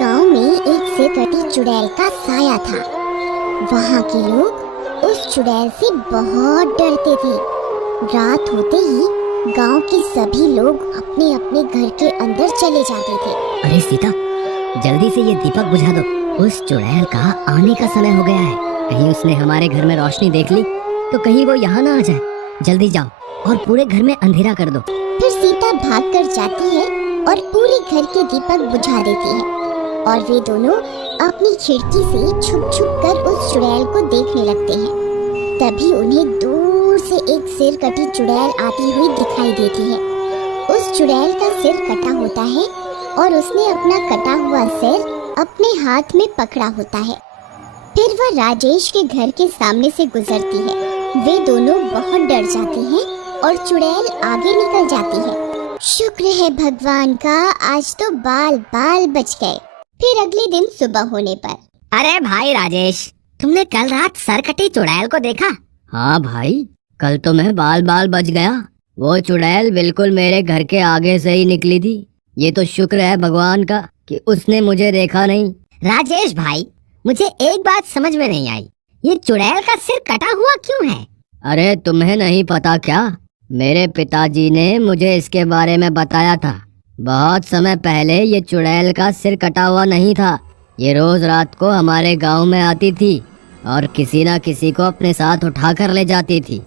गांव में एक सिरकटी चुड़ैल का साया था। वहाँ के लोग उस चुड़ैल से बहुत डरते थे। रात होते ही गांव के सभी लोग अपने अपने घर के अंदर चले जाते थे। अरे सीता, जल्दी से ये दीपक बुझा दो। उस चुड़ैल का आने का समय हो गया है। कहीं उसने हमारे घर में रोशनी देख ली तो कहीं वो यहाँ ना आ जाए। जल्दी जाओ और पूरे घर में अंधेरा कर दो। फिर सीता भागकर जाती है और पूरे घर के दीपक बुझा देती है और वे दोनों अपनी खिड़की से छुप छुप कर उस चुड़ैल को देखने लगते हैं। तभी उन्हें दूर से एक सिर कटी चुड़ैल आती हुई दिखाई देती है। उस चुड़ैल का सिर कटा होता है और उसने अपना कटा हुआ सिर अपने हाथ में पकड़ा होता है। फिर वह राजेश के घर के सामने से गुजरती है। वे दोनों बहुत डर जाते हैं और चुड़ैल आगे निकल जाती है। शुक्र है भगवान का, आज तो बाल बाल बच गए। फिर अगले दिन सुबह होने पर, अरे भाई राजेश, तुमने कल रात सरकटी चुड़ैल को देखा? हाँ भाई, कल तो मैं बाल बाल बच गया। वो चुड़ैल बिल्कुल मेरे घर के आगे से ही निकली थी। ये तो शुक्र है भगवान का कि उसने मुझे देखा नहीं। राजेश भाई, मुझे एक बात समझ में नहीं आई, ये चुड़ैल का सिर कटा हुआ क्यों है? अरे तुम्हें नहीं पता क्या? मेरे पिताजी ने मुझे इसके बारे में बताया था। बहुत समय पहले ये चुड़ैल का सिर कटा हुआ नहीं था। ये रोज रात को हमारे गांव में आती थी और किसी न किसी को अपने साथ उठा कर ले जाती थी।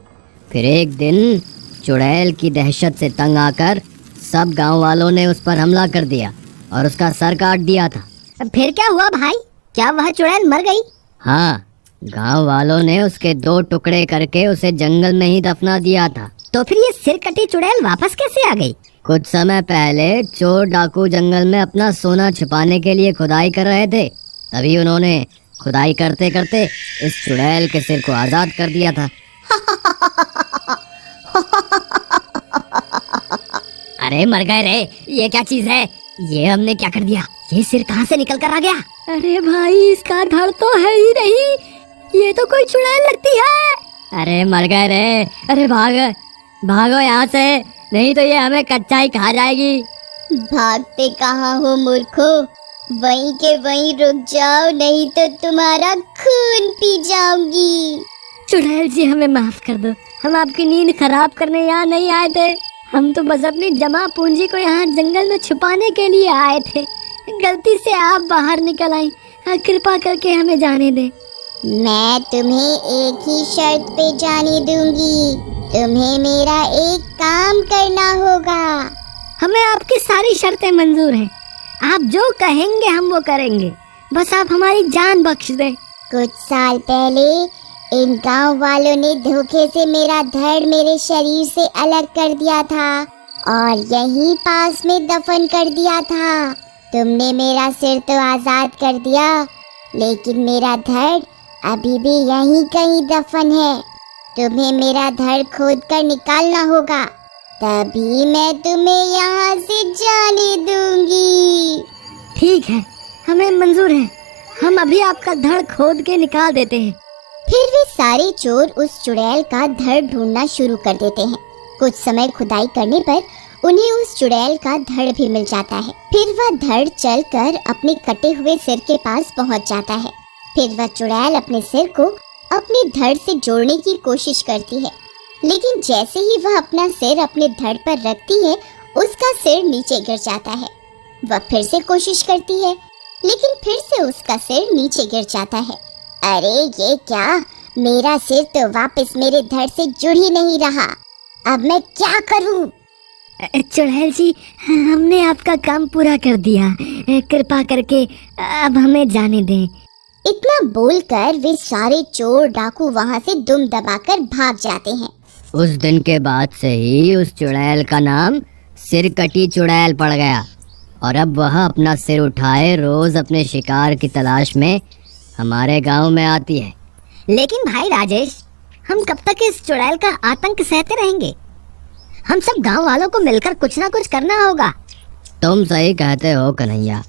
फिर एक दिन चुड़ैल की दहशत से तंग आकर सब गांव वालों ने उस पर हमला कर दिया और उसका सर काट दिया था। फिर क्या हुआ भाई? क्या वह चुड़ैल मर गई? हाँ, गांव वालों ने उसके 2 टुकड़े करके उसे जंगल में ही दफना दिया था। तो फिर ये सिर कटी चुड़ैल वापस कैसे आ गई? कुछ समय पहले चोर डाकू जंगल में अपना सोना छिपाने के लिए खुदाई कर रहे थे। तभी उन्होंने खुदाई करते करते इस चुड़ैल के सिर को आजाद कर दिया था। अरे मर गए रे, ये क्या चीज है? ये हमने क्या कर दिया? ये सिर कहाँ से निकल कर आ गया? अरे भाई, इसका धड़ तो है ही नहीं, ये तो कोई चुड़ैल लगती है। अरे मर गए रे, अरे भागो यहाँ से, नहीं तो ये हमें कच्चा ही खा जाएगी। भागते कहाँ हो मूर्खो, वहीं के वहीं रुक जाओ, नहीं तो तुम्हारा खून पी जाऊंगी। चुड़ैल जी, हमें माफ कर दो, हम आपकी नींद खराब करने यहाँ नहीं आए थे। हम तो बस अपनी जमा पूंजी को यहाँ जंगल में छुपाने के लिए आए थे। गलती से आप बाहर निकल आई, कृपा करके हमें जाने दें। मैं तुम्हें एक ही शर्त पे जाने दूंगी, तुम्हें मेरा एक काम करना होगा। हमें आपकी सारी शर्तें मंजूर हैं, आप जो कहेंगे हम वो करेंगे, बस आप हमारी जान बख्श दें। कुछ साल पहले इन गांव वालों ने धोखे से मेरा धड़ मेरे शरीर से अलग कर दिया था और यहीं पास में दफन कर दिया था। तुमने मेरा सिर तो आजाद कर दिया, लेकिन मेरा धड़ अभी भी यहीं कहीं दफन है। तुम्हें मेरा धड़ खोद कर निकालना होगा, तभी मैं तुम्हें यहाँ से जाने दूंगी। ठीक है, हमें मंजूर है, हम अभी आपका धड़ खोद के निकाल देते हैं। फिर वे सारे चोर उस चुड़ैल का धड़ ढूंढना शुरू कर देते हैं। कुछ समय खुदाई करने पर उन्हें उस चुड़ैल का धड़ भी मिल जाता है। फिर वह धड़ चलकर अपने कटे हुए सिर के पास पहुंच जाता है। फिर वह चुड़ैल अपने सिर को अपने धड़ से जोड़ने की कोशिश करती है, लेकिन जैसे ही वह अपना सिर अपने धड़ पर रखती है, उसका सिर नीचे गिर जाता है। वह फिर से कोशिश करती है, लेकिन फिर से उसका सिर नीचे गिर जाता है। अरे ये क्या, मेरा सिर तो वापस मेरे धड़ से जुड़ ही नहीं रहा, अब मैं क्या करूं? चुड़ैल जी, हमने आपका काम पूरा कर दिया, कृपा करके अब हमें जाने दें। इतना बोलकर वे सारे चोर डाकू वहां से दुम दबाकर भाग जाते हैं। उस दिन के बाद से ही उस चुड़ैल का नाम सिरकटी चुड़ैल पड़ गया और अब वह अपना सिर उठाए रोज अपने शिकार की तलाश में हमारे गांव में आती है। लेकिन भाई राजेश, हम कब तक इस चुड़ैल का आतंक सहते रहेंगे? हम सब गांव वालों को मिलकर कुछ ना कुछ करना होगा। तुम सही कहते हो कन्हैया,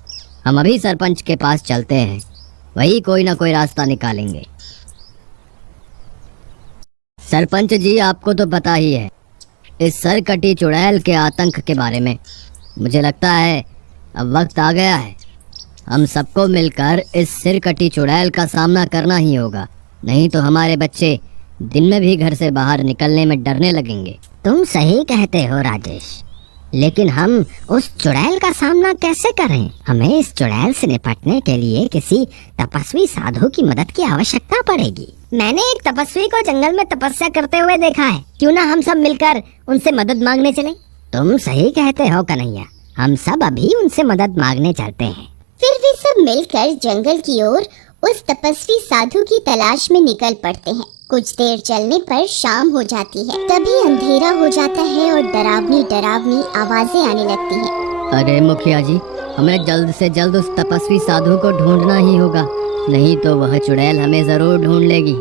हम अभी सरपंच के पास चलते हैं, वही कोई ना कोई रास्ता निकालेंगे। सरपंच जी, आपको तो पता ही है इस सरकटी चुड़ैल के आतंक के बारे में। मुझे लगता है अब वक्त आ गया है हम सबको मिलकर इस सिरकटी चुड़ैल का सामना करना ही होगा, नहीं तो हमारे बच्चे दिन में भी घर से बाहर निकलने में डरने लगेंगे। तुम सही कहते हो राजेश, लेकिन हम उस चुड़ैल का सामना कैसे करें? हमें इस चुड़ैल से निपटने के लिए किसी तपस्वी साधु की मदद की आवश्यकता पड़ेगी। मैंने एक तपस्वी को जंगल में तपस्या करते हुए देखा है, क्यों ना हम सब मिलकर उनसे मदद मांगने चलें? तुम सही कहते हो कन्हैया, हम सब अभी उनसे मदद मांगने चलते हैं। फिर वे सब मिलकर जंगल की ओर उस तपस्वी साधु की तलाश में निकल पड़ते हैं। कुछ देर चलने पर शाम हो जाती है। तभी अंधेरा हो जाता है और डरावनी डरावनी आवाजें आने लगती हैं। अरे मुखिया जी, हमें जल्द से जल्द उस तपस्वी साधु को ढूंढना ही होगा, नहीं तो वह चुड़ैल हमें जरूर ढूंढ लेगी।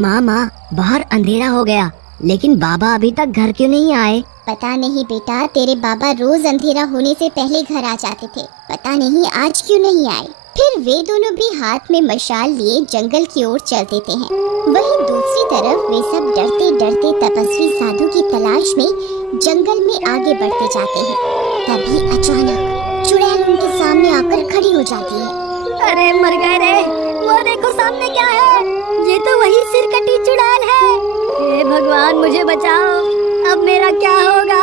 माँ बाहर अंधेरा हो गया, लेकिन बाबा अभी तक घर क्यों नहीं आए? पता नहीं बेटा, तेरे बाबा रोज अंधेरा होने से पहले घर आ जाते थे, पता नहीं आज क्यों नहीं आए। फिर वे दोनों भी हाथ में मशाल लिए जंगल की ओर चल देते हैं। वहीं दूसरी तरफ वे सब डरते डरते तपस्वी साधु की तलाश में जंगल में आगे बढ़ते जाते हैं। तभी अचानक चुड़ैल उनके सामने आकर खड़ी हो जाती है। अरे मर गए रे, वो देखो सामने क्या है, ये तो वही सिरकटी चुड़ैल है। हे भगवान मुझे बचाओ, अब मेरा क्या होगा?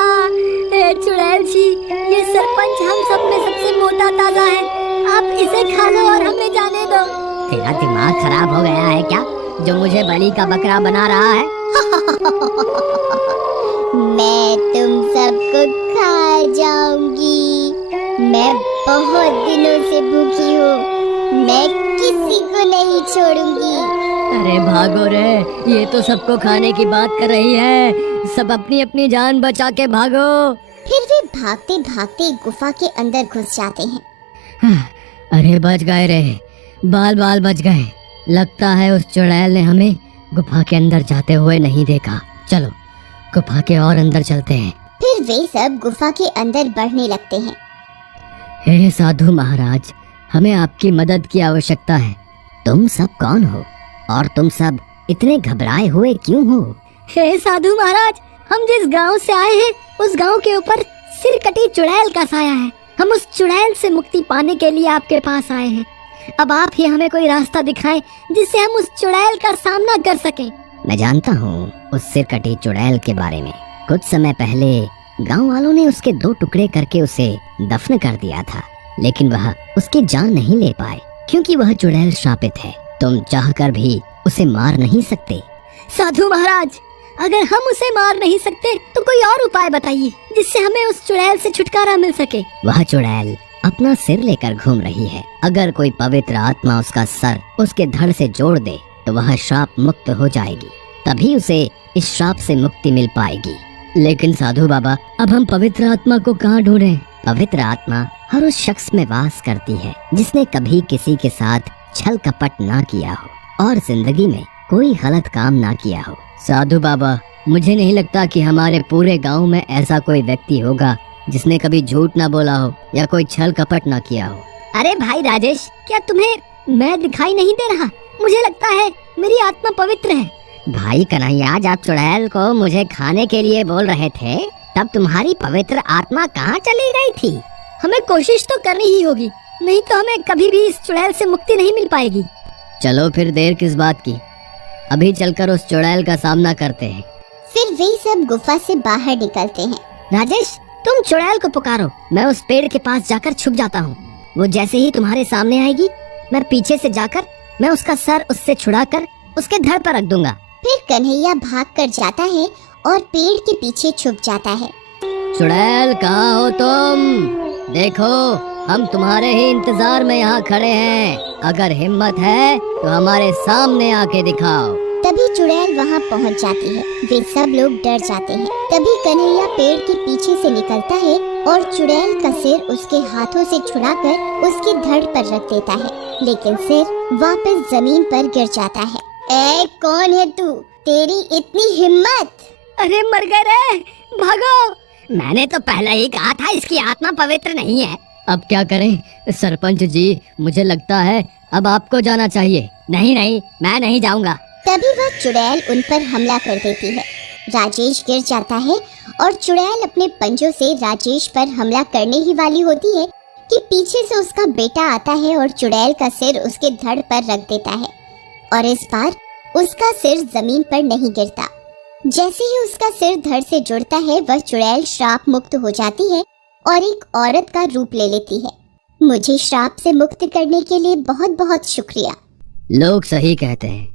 हे चुड़ैल जी, ये सरपंच हम सब में सबसे मोटा ताजा है, आप इसे खा लो और हमें जाने दो। तेरा दिमाग खराब हो गया है क्या, जो मुझे बलि का बकरा बना रहा है? मैं तुम सबको खा जाऊंगी। मैं बहुत दिनों से भूखी हूँ, मैं किसी को नहीं छोड़ूंगी। अरे भागो रे, ये तो सबको खाने की बात कर रही है, सब अपनी अपनी जान बचा के भागो। फिर वे भागते भागते गुफा के अंदर घुस जाते हैं। अरे बच गए रे, बाल बाल बच गए। लगता है उस चुड़ैल ने हमें गुफा के अंदर जाते हुए नहीं देखा। चलो गुफा के और अंदर चलते हैं। फिर वे सब गुफा के अंदर बढ़ने लगते हैं। हे साधु महाराज, हमें आपकी मदद की आवश्यकता है। तुम सब कौन हो और तुम सब इतने घबराए हुए क्यों हो? हे साधु महाराज, हम जिस गांव से आए हैं उस गांव के ऊपर सिरकटी चुड़ैल का साया है। हम उस चुड़ैल से मुक्ति पाने के लिए आपके पास आए हैं। अब आप ही हमें कोई रास्ता दिखाएं जिससे हम उस चुड़ैल का सामना कर सकें। मैं जानता हूँ उस सिरकटी चुड़ैल के बारे में। कुछ समय पहले गांव वालों ने उसके 2 टुकड़े करके उसे दफन कर दिया था, लेकिन वह उसकी जान नहीं ले पाए क्योंकि वह चुड़ैल श्रापित है। तुम चाहकर भी उसे मार नहीं सकते। साधु महाराज, अगर हम उसे मार नहीं सकते तो कोई और उपाय बताइए जिससे हमें उस चुड़ैल से छुटकारा मिल सके। वह चुड़ैल अपना सिर लेकर घूम रही है। अगर कोई पवित्र आत्मा उसका सर उसके धड़ से जोड़ दे तो वह श्राप मुक्त हो जाएगी, तभी उसे इस श्राप से मुक्ति मिल पाएगी। लेकिन साधु बाबा, अब हम पवित्र आत्मा को कहाँ ढूंढें? पवित्र आत्मा हर उस शख्स में वास करती है जिसने कभी किसी के साथ छल कपट ना किया हो और जिंदगी में कोई गलत काम ना किया हो। साधु बाबा, मुझे नहीं लगता कि हमारे पूरे गांव में ऐसा कोई व्यक्ति होगा जिसने कभी झूठ ना बोला हो या कोई छल कपट ना किया हो। अरे भाई राजेश, क्या तुम्हें मैं दिखाई नहीं दे रहा? मुझे लगता है मेरी आत्मा पवित्र है। भाई कन्हैया, जब चुड़ैल को मुझे खाने के लिए बोल रहे थे तब तुम्हारी पवित्र आत्मा कहाँ चली गई थी? हमें कोशिश तो करनी ही होगी, नहीं तो हमें कभी भी इस चुड़ैल से मुक्ति नहीं मिल पाएगी। चलो फिर देर किस बात की, अभी चलकर उस चुड़ैल का सामना करते हैं। फिर वे सब गुफा से बाहर निकलते हैं। राजेश, तुम चुड़ैल को पुकारो, मैं उस पेड़ के पास जाकर छुप जाता हूँ। वो जैसे ही तुम्हारे सामने आएगी, मैं पीछे से जाकर मैं उसका सर उससे छुड़ाकर उसके धड़ पर रख दूंगा। फिर कन्हैया भाग कर जाता है और पेड़ के पीछे छुप जाता है। चुड़ैल, कहाँ हो तुम? देखो, हम तुम्हारे ही इंतजार में यहाँ खड़े हैं। अगर हिम्मत है तो हमारे सामने आके दिखाओ। तभी चुड़ैल वहाँ पहुँच जाती है। वे सब लोग डर जाते हैं। तभी कन्हैया पेड़ के पीछे से निकलता है और चुड़ैल का सिर उसके हाथों से छुड़ाकर उसकी धड़ पर रख देता है, लेकिन सिर वापस जमीन पर गिर जाता है। ए, कौन है तू? तेरी इतनी हिम्मत? अरे मर गए रे, भागो। मैंने तो पहले ही कहा था इसकी आत्मा पवित्र नहीं है। अब क्या करें? सरपंच जी, मुझे लगता है अब आपको जाना चाहिए। नहीं नहीं, मैं नहीं जाऊंगा। तभी वह चुड़ैल उन पर हमला कर देती है। राजेश गिर जाता है और चुड़ैल अपने पंजों से राजेश पर हमला करने ही वाली होती है कि पीछे से उसका बेटा आता है और चुड़ैल का सिर उसके धड़ पर रख देता है और इस बार उसका सिर जमीन पर नहीं गिरता। जैसे ही उसका सिर धड़ से जुड़ता है वह चुड़ैल श्राप मुक्त हो जाती है और एक औरत का रूप ले लेती है। मुझे श्राप से मुक्त करने के लिए बहुत बहुत शुक्रिया। लोग सही कहते हैं,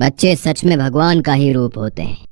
बच्चे सच में भगवान का ही रूप होते हैं।